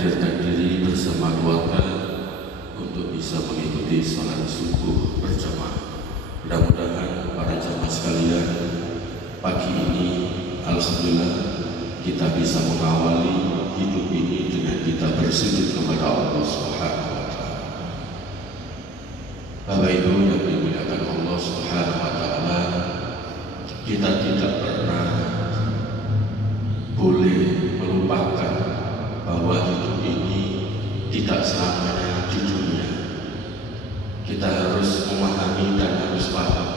menghadirkan diri bersama keluarga untuk bisa mengikuti salat subuh berjamaah. Mudah-mudahan para jamaah sekalian, pagi ini alhamdulillah kita bisa mengawali hidup ini dengan kita bersujud kepada Allah Subhanahu wa taala. Bapak Ibu yang dimuliakan Allah Subhanahu wa taala, kita tidak pernah boleh melupakan bahwa hidup ini tidak selamanya di dunia. Kita harus memahami dan harus paham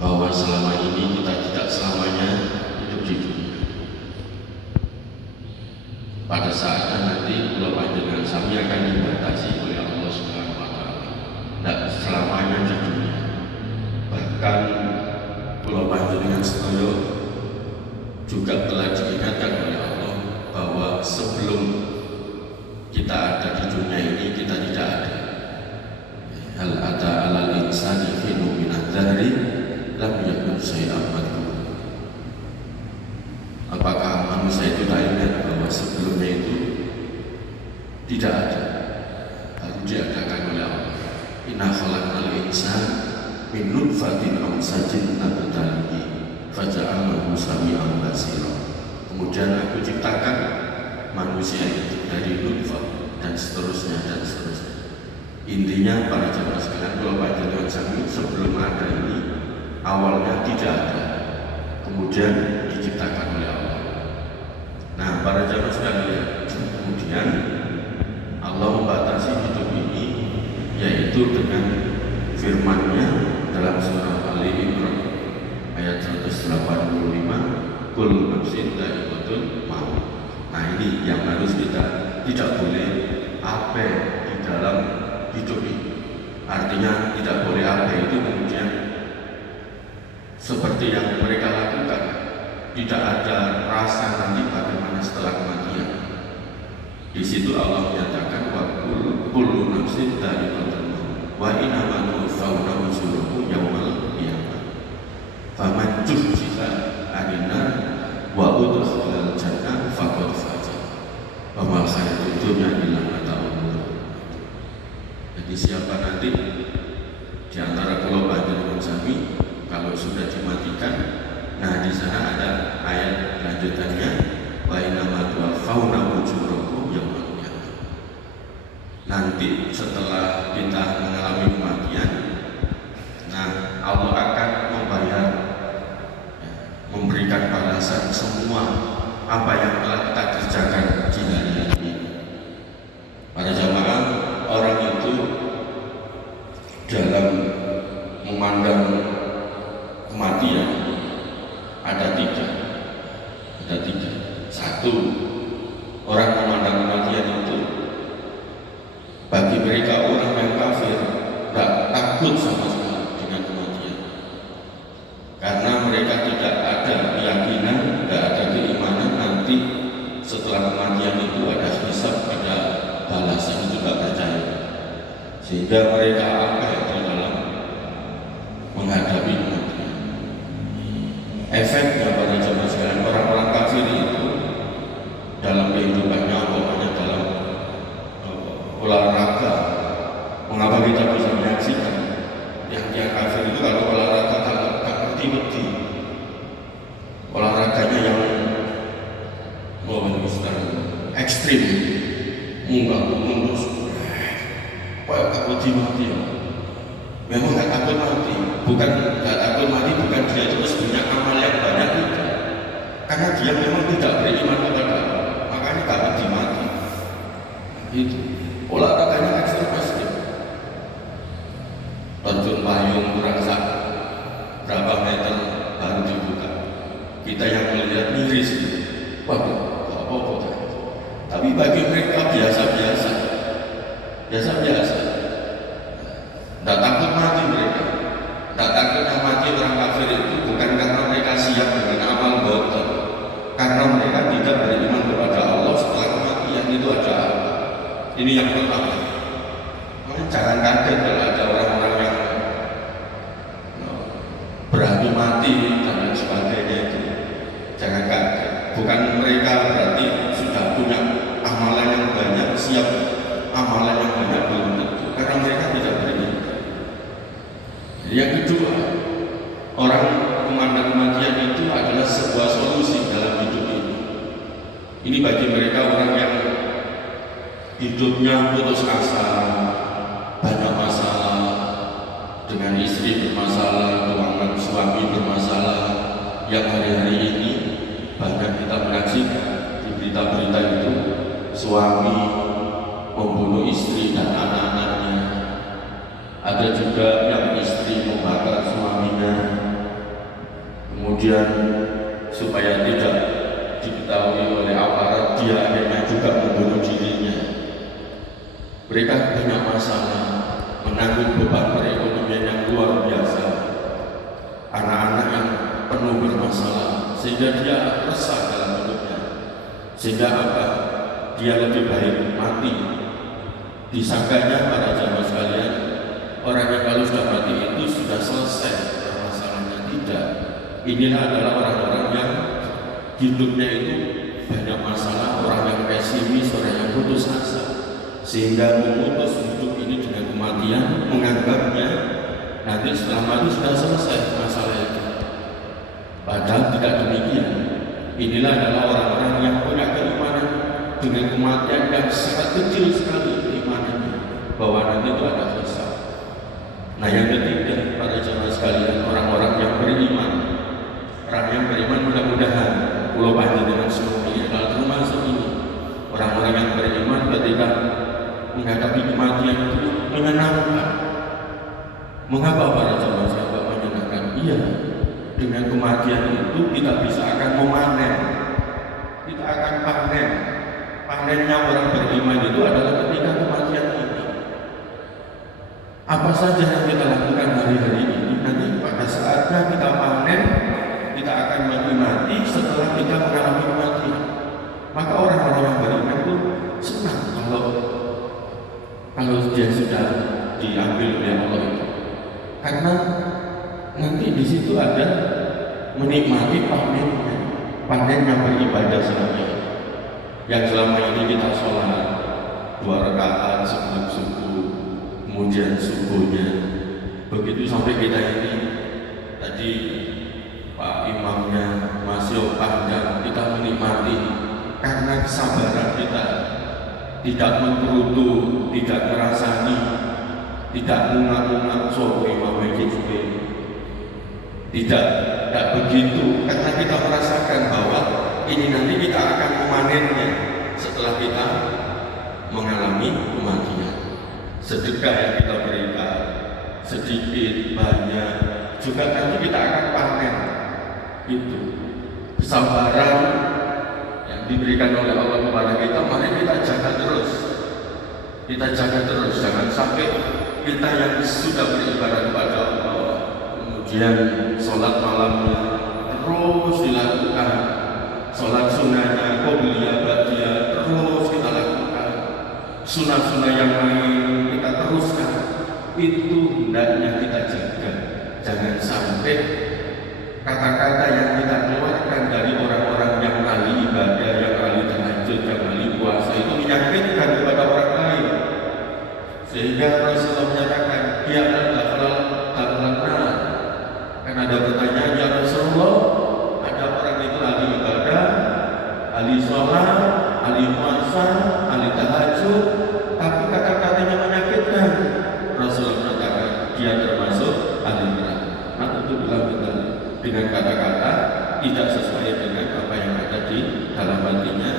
bahwa selama ini kita tidak selamanya hidup di dunia. Pada saatnya nanti pulau panjenengan sami akan dibatasi oleh Allah Subhanahu wa taala. Tidak selamanya di dunia. Bahkan pulau panjenengan sedaya juga telah diingatkan oleh Allah bahwa sebelum kita ada di dunia ini kita tidak ada. Hal ata alal insani hinu minadh dhahri lam yakun syai'an madhkura. Apakah manusia itu tak ingat bahwa sebelumnya itu tidak ada, baru diadakan oleh Allah. Inna khalaqnal insana min nutfatin amsajin nabtalihi faja'alnahu sami'an basira. Kemudian aku ciptakan manusia itu dari nutfah dan seterusnya dan seterusnya. Intinya para jemaah sekalian, kalau panjenengan sami sebelum ada ini awalnya tidak ada, kemudian diciptakan oleh Allah. Nah, para jemaah sekalian, kemudian Allah membatasi hidup ini yaitu dengan firman-Nya dalam surah Ali Imran ayat 185, kul nafsin dha'iqatul maut. Nah, ini yang harus kita tidak boleh abai di dalam hidup ini. Artinya tidak boleh abai itu kemudian seperti yang mereka lakukan, tidak ada rasa nanti bagaimana setelah kematian. Di situ Allah menyatakan wa kullu nafsin dha'iqatul maut wa innama tuwaffawna ujurakum yaumal qiyamah faman zuhziha 'anil nar wa udkhilal jannah faqad faza wa mal khairud dunya illa mata'ul ghurur. Jadi siapa nanti di antara pulau panjenengan sami kalau sudah dimatikan, nah di sana ada ayat lanjutannya wa innama tuwaffawna ujurakum yaumal qiyamah. Nanti setelah kita mengalami kematian, nah Allah akan membayar, memberikan balasan semua apa yang telah kita kerjakan di hari ini. Para jamaah, orang itu dalam memandang kematian ada tiga. Satu, orang memandang kematian itu bagi mereka orang yang kafir tidak takut sama sekali dengan kematian, karena mereka tidak ada keyakinan, tidak ada keimanan nanti setelah kematian itu ada hisab, ada balasan, itu tidak percaya, sehingga mereka abai di dalam menghadapi kematian. Efeknya pada zaman sekarang orang-orang kafir itu dalam kehidupannya, umpamanya dalam olahraga, mengapa kita bisa menyaksikan yang kafir itu kalau olahraga tak ngerti olahraganya yang ekstrim, mundur, kayak takut mati. Memang nggak takut mati, bukan dia terus punya amal yang banyak itu, karena dia memang tidak beriman kepada Allah, makanya takut mati. Itu olahraganya ekstrim, terjun payung kurang berapa meter baru dibuka. Kita yang melihat miris, waduh, apa-apa. Tapi bagi mereka biasa-biasa. Tidak takut mati mereka. Tidak takutnya mati orang kafir itu bukan karena mereka siap dengan amal boten, karena mereka tidak beriman kepada Allah setelah kematian itu ada apa. Ini yang pertama. Jangan kaget kalau ada orang-orang yang berani mati dan lain sebagainya itu. Jangan kaget. Bukan mereka berarti sudah punya amalan yang baik. siap amalan yang banyak belum tentu, karena mereka tidak beriman. Yang kedua, orang memandang kematian itu adalah sebuah solusi dalam hidup ini. Ini bagi mereka orang yang hidupnya putus asa, banyak masalah, dengan istri bermasalah, keuangan suami bermasalah, yang hari-hari ini banyak kita menyaksikan di berita-berita itu, suami membunuh istri dan anak-anaknya. Ada juga yang istri membakar suaminya, kemudian supaya tidak diketahui oleh aparat, dia akhirnya juga membunuh dirinya. Mereka banyak masalah, menanggung beban perekonomian yang luar biasa, anak-anak yang penuh bermasalah, sehingga dia resah dalam hidupnya. Sehingga apa? Dia lebih baik mati. Disangkanya para jamaah sekalian, orang yang kalau sudah mati itu sudah selesai permasalahannya. Tidak. Inilah adalah orang-orang yang hidupnya itu banyak masalah, orang yang pesimis, orang yang putus asa, sehingga memutus hidup ini dengan kematian, menganggapnya nanti setelah mati sudah selesai masalah itu. Padahal tidak demikian. Inilah adalah orang-orang yang punya keimanan dengan kematian yang sangat kecil sekali keimanannya, bahwa nanti itu ada hisab. Nah, yang ketiga, para jemaah sekalian, orang-orang yang beriman. Orang yang beriman mudah-mudahan pulau panjenengan semuanya kalau termasuk ini. Orang-orang yang beriman ketika menghadapi kematian itu menyenangkan. Mengapa para jemaah sekalian menyenangkan? Iya, dengan kematian itu kita bisa akan memanen. Kita akan panen. Panennya orang beriman itu adalah ketika kematian ini. Apa saja yang kita lakukan hari-hari ini, nanti pada saatnya kita panen, kita akan mati setelah kita mengalami kematian. Maka orang-orang yang beriman itu senang kalau dia sudah diambil oleh Allah itu, karena nanti di situ ada menikmati panen yang beribadah selama ini. Yang selama ini kita sholat 2 rakaat sebelum subuh, kemudian subuhnya, begitu sampai kita ini tadi Pak Imamnya masih panjang, kita menikmati karena kesabaran kita, tidak menggerutu, tidak merasani, tidak mungat-mungat sopo imam tidak begitu, karena kita merasakan bahwa ini nanti kita akan memanennya setelah kita mengalami kematian. Sedekah yang kita berikan sedikit banyak juga nanti kita akan panen. Itu kesabaran yang diberikan oleh Allah kepada kita, mari kita jaga terus. Jangan sampai kita yang sudah beribadah kepada Allah, kemudian sholat malamnya terus dilakukan, sholat sunnahnya, qobliyah, ba'diyah terus kita lakukan, sunnah-sunnah yang lain kita teruskan. Itu hendaknya kita jaga. Jangan sampai kata-kata yang kita keluarkan dari orang-orang yang ahli ibadah, yang ahli tahajud, yang ahli puasa itu menyakitkan kepada orang lain, sehingga Rasulullah menyatakan dia adalah dalam. Kan ada pertanyaan, ya Rasulullah, ada orang itu ahli ibadah, ahli sholat, ahli puasa, ahli tahajud, tapi kata-katanya menyakitkan. Rasulullah mengatakan dia termasuk ahli neraka. Nah, itu benar-benar dengan kata-kata tidak sesuai dengan apa yang ada di dalam hatinya,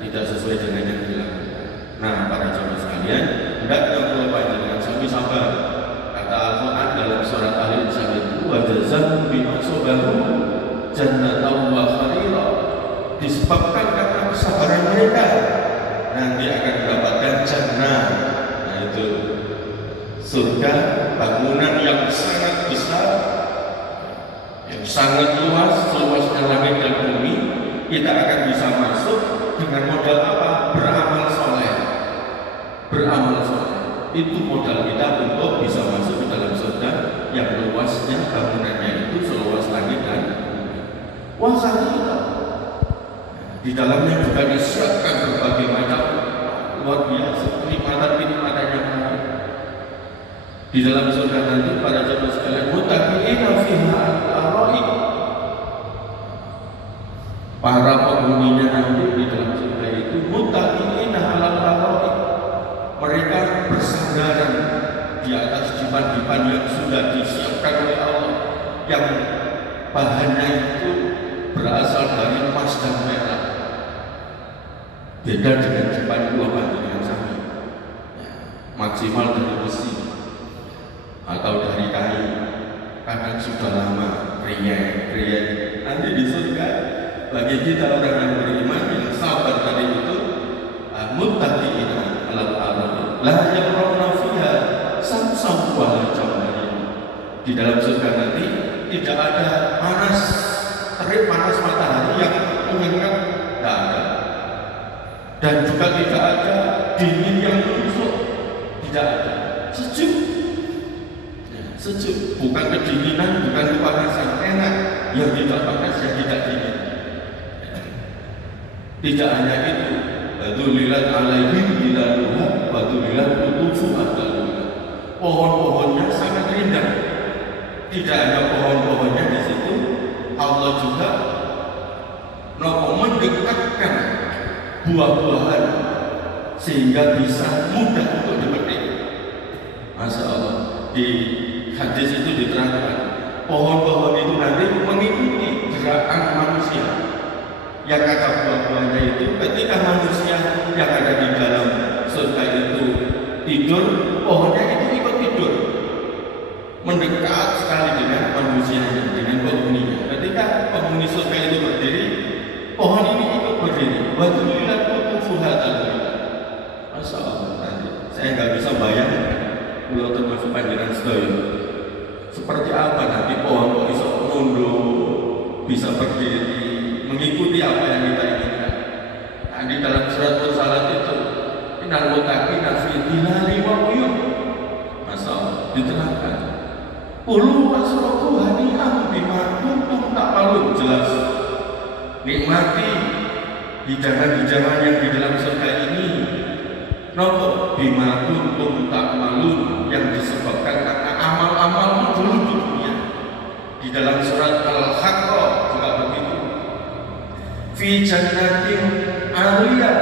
tidak sesuai dengan yang dilakukan. Nah, para jemaah sekalian, hendaknya lupa dengan sambil sabar. Kata Al-Quran dalam surat Al-Insan itu, wa jazaa'u bima sabaru jannatan wa harira. Disebabkan karena kesabaran mereka, nanti akan mendapatkan jannah. Nah, itu surga, bangunan yang sangat besar, yang sangat luas, seluasnya langit dan bumi. Kita akan bisa masuk dengan modal apa? Beramal soleh. Itu modal kita untuk bisa masuk ke dalam surga yang luasnya bangunannya itu seluas langit dan bumi. Di dalamnya juga disiapkan berbagai macam luar Di dalam surga nanti para jemaah sekalian, muttaqiina fiha al-araik. Para penghuninya nanti di dalam surga itu muttaqiina al-araik. Mereka bersandaran di atas dipan-dipan yang sudah disiapkan oleh Allah, yang bahannya itu berasal dari emas dan perak. Beda dengan dipan buah dengan kami, maksimal dari besi atau dari kayu, karena sudah lama riak. Nanti di surga bagi kita orang yang beriman yang sabar tadi itu, muttaqiina alal ardi la yarawna fiha samsam wala jamharin. Di dalam surga nanti tidak ada terik panas matahari yang menghangat, tidak ada. Dan juga tidak ada dingin yang menusuk, tidak ada. Sejuk, bukan kedinginan, bukan kepanasan, enak. Yang tidak panas, yang tidak dingin. Tidak hanya itu, Badulilat alaihim bilaluha, badulilat kutufu adaluha. Pohon-pohonnya sangat indah. Tidak hanya pohon-pohonnya di situ, Allah juga mendekatkan buah-buahan sehingga bisa mudah untuk dipetik. Masya Allah, di hadis itu diterangkan pohon-pohon itu nanti mengikuti gerakan manusia. Yang kata buah-buahnya itu ketika manusia yang ada di dalam surga itu tidur, pohonnya itu ikut tidur, mendekat sekali dengan manusianya, dengan penghuninya. Ketika penghuni surga itu berdiri, pohon ini ikut berdiri. Wadulilat kutufuha adaluha. Masya Allah, nanti saya nggak bisa bayangkan kalau termasuk panjenengan sedaya seperti apa nanti pohon kok bisa nunduk, bisa berdiri, mengikuti apa yang kita inginkan. Nah, di dalam surat Al-Salat itu innal muttaqina fi dhilali wa uyun. Masya Allah, diterangkan Ulu wasroku hani'am bima kuntum ta'malun. Jelas nikmati hidangan-hidangan yang di dalam surga ini. Nopo bima kuntum ta'malun, yang disebabkan karena amal-amalmu dulu di dunia. Di dalam surat Al-Haqqah juga begitu. Fi jannatin aliyah,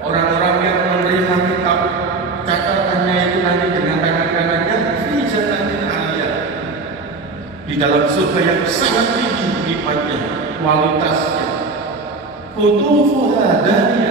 orang-orang yang menerima kitab catatannya itu nanti dengan tangan kanannya. Fi jannatin aliyah, di dalam surga yang sangat tinggi nikmatnya, kualitasnya. Kutufuha daniyah,